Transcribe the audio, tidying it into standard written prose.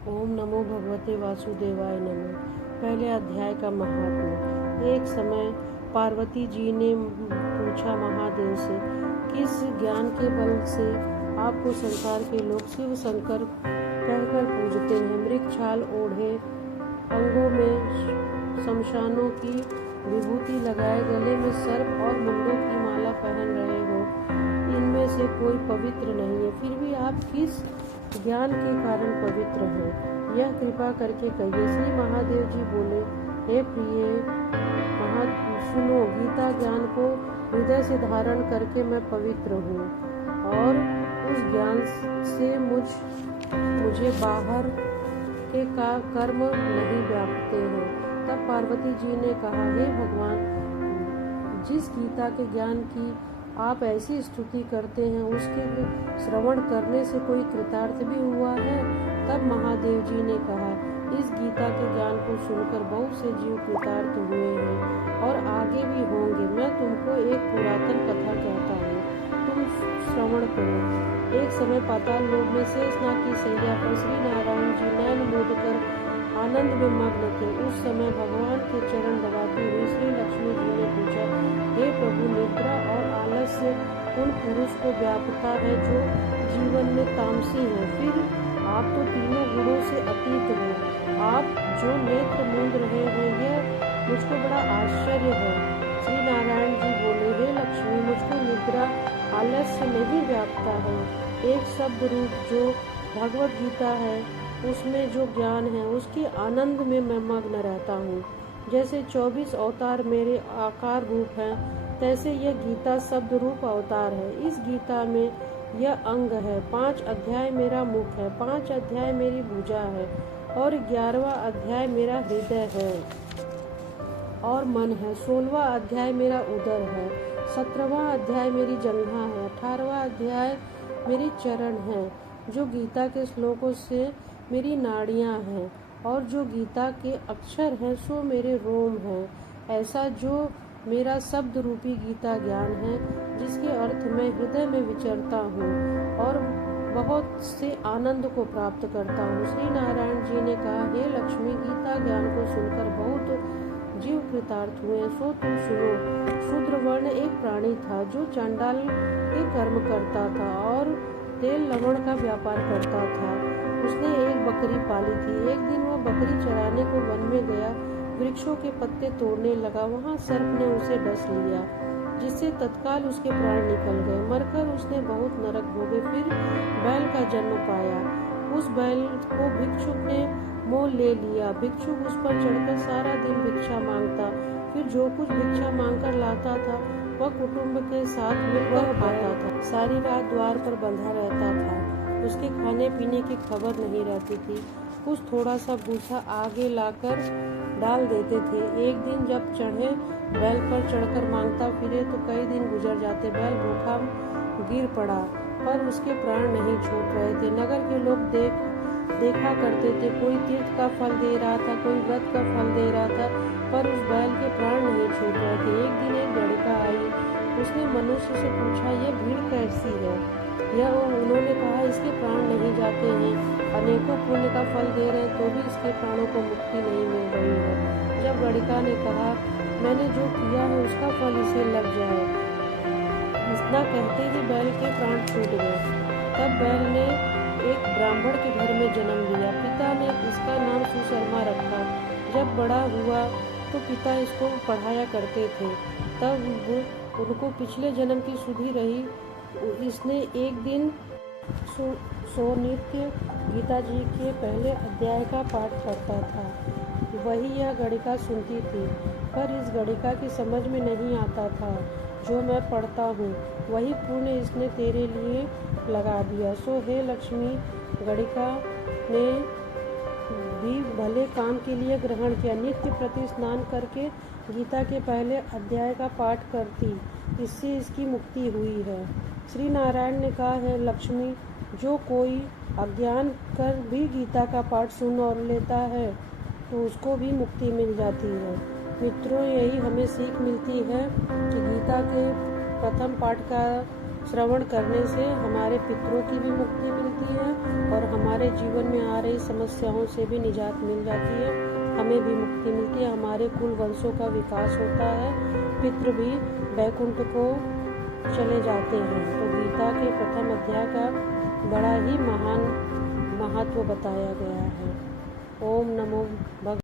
ओम नमो भगवते वासुदेवाय नमः। पहले अध्याय का महात्म्य। एक समय पार्वती जी ने पूछा महादेव से, किस ज्ञान के बल से आपको संसार के लोग शिव शंकर कहकर पूजते हैं? मृग छाल ओढ़े, अंगों में शमशानों की विभूति लगाए, गले में सर्प और मुंडों की माला पहन रहे हो, इनमें से कोई पवित्र नहीं है, फिर भी आप किस ज्ञान के कारण पवित्र हैं? यह कृपा करके कहिए। श्री महादेव जी बोले, हे प्रिय, सुनो, गीता ज्ञान को हृदय से धारण करके मैं पवित्र हूँ और उस ज्ञान से मुझे बाहर के कर्म नहीं व्यापते हैं। तब पार्वती जी ने कहा, हे भगवान, जिस गीता के ज्ञान की आप ऐसी स्तुति करते हैं, उसके श्रवण करने से कोई कृतार्थ भी हुआ है? तब महादेव जी ने कहा, इस गीता के ज्ञान को सुनकर बहुत से जीव कृतार्थ हुए हैं और आगे भी होंगे। मैं तुमको एक पुरातन कथा कहता हूँ, तुम श्रवण करो। एक समय पाताल लोक में शेषनाग की शैया पर श्री नारायण जी नैन मूंद कर आनंद में मग्न थे। उस समय भगवान के चरण दबाती हुई श्री लक्ष्मी जी ने पूछा, हे प्रभु, निद्रा और आलस्य उन पुरुष को व्यापता है जो जीवन में तामसी है, फिर आप तो तीनों गुणों से अतीत हो, आप जो नेत्र मूंद रहे हैं, यह मुझको बड़ा आश्चर्य है। श्री नारायण जी बोले, हे लक्ष्मी, मुझको निद्रा आलस्य नहीं व्यापता है। एक शब्द रूप जो भगवत गीता है, उसमें जो ज्ञान है, उसके आनंद में मैं मग्न रहता हूँ। जैसे 24 अवतार मेरे आकार रूप हैं, तैसे यह गीता शब्द रूप अवतार है। इस गीता में यह अंग है, 5 अध्याय मेरा मुख है, 5 अध्याय मेरी भुजा है और 11वां अध्याय मेरा हृदय है और मन है, 16वां अध्याय मेरा उदर है, 17वां अध्याय मेरी जंघा है, 18वां अध्याय मेरी चरण है, जो गीता के श्लोकों से मेरी नाड़ियाँ हैं और जो गीता के अक्षर हैं सो मेरे रोम हैं। ऐसा जो मेरा शब्द रूपी गीता ज्ञान है, जिसके अर्थ मैं हृदय में विचरता हूँ और बहुत से आनंद को प्राप्त करता हूँ। श्री नारायण जी ने कहा, हे लक्ष्मी, गीता ज्ञान को सुनकर बहुत जीव कृतार्थ हुए, सो तुम सुनो। शूद्र वर्ण एक प्राणी था जो चांडाल के कर्म करता था और तेल लवण का व्यापार करता था। उसने एक बकरी पाली थी। एक दिन वह बकरी चराने को वन में गया, वृक्षों के पत्ते तोड़ने लगा। वहाँ सर्प ने उसे डस लिया, जिससे तत्काल उसके प्राण निकल गए। मरकर उसने बहुत नरक भोगे, फिर बैल का जन्म पाया। उस बैल को भिक्षुक ने मोल ले लिया। भिक्षुक उस पर चढ़कर सारा दिन भिक्षा मांगता, फिर जो कुछ भिक्षा मांगकर लाता था वह कुटुंब के साथ मिलकर खाता था। सारी रात द्वार पर बंधा रहता था। उसके खाने पीने की खबर नहीं रहती थी। कुछ थोड़ा सा भूसा आगे लाकर डाल देते थे। एक दिन जब चढ़े बैल पर चढ़कर मांगता फिरे तो कई दिन गुजर जाते। बैल भूखा गिर पड़ा, पर उसके प्राण नहीं छूट रहे थे। नगर के लोग देखा करते थे, कोई तीर्थ का फल दे रहा था, कोई व्रत का फल दे रहा था, पर उस बैल के प्राण नहीं छूट रहे थे। एक दिन एक लड़का आई, उसने मनुष्य से पूछा, यह भीड़ कैसी है? उन्होंने कहा, इसके प्राण नहीं जाते हैं, अनेकों पुण्य का फल दे रहे हैं तो भी इसके प्राणों को मुक्ति नहीं मिल रही है। जब लड़का ने कहा, मैंने जो किया है उसका फल इसे लग जाए, इतना कहते ही बैल के प्राण छूट गए। तब बैल ने एक ब्राह्मण के घर में जन्म लिया। पिता ने इसका नाम सुशर्मा रखा। जब बड़ा हुआ तो पिता इसको पढ़ाया करते थे। तब उनको पिछले जन्म की सुधि रही। इसने एक दिन सोनित्य गीता जी के पहले अध्याय का पाठ करता था। वही यह गणिका सुनती थी, पर इस गणिका की समझ में नहीं आता था। जो मैं पढ़ता हूँ वही पुण्य इसने तेरे लिए लगा दिया। सो हे लक्ष्मी, गणिका ने भी भले काम के लिए ग्रहण किया। नित्य प्रति स्नान करके गीता के पहले अध्याय का पाठ करती, इससे इसकी मुक्ति हुई है। श्री नारायण ने कहा, है लक्ष्मी, जो कोई अज्ञान कर भी गीता का पाठ सुन और लेता है तो उसको भी मुक्ति मिल जाती है। मित्रों, यही हमें सीख मिलती है कि गीता के प्रथम पाठ का श्रवण करने से हमारे पितरों की भी मुक्ति मिलती है और हमारे जीवन में आ रही समस्याओं से भी निजात मिल जाती है, हमें भी मुक्ति मिलती है, हमारे कुल वंशों का विकास होता है, पितृ भी वैकुंठ को चले जाते हैं। तो गीता के प्रथम अध्याय का बड़ा ही महान महत्व बताया गया है। ओम नमो भगवते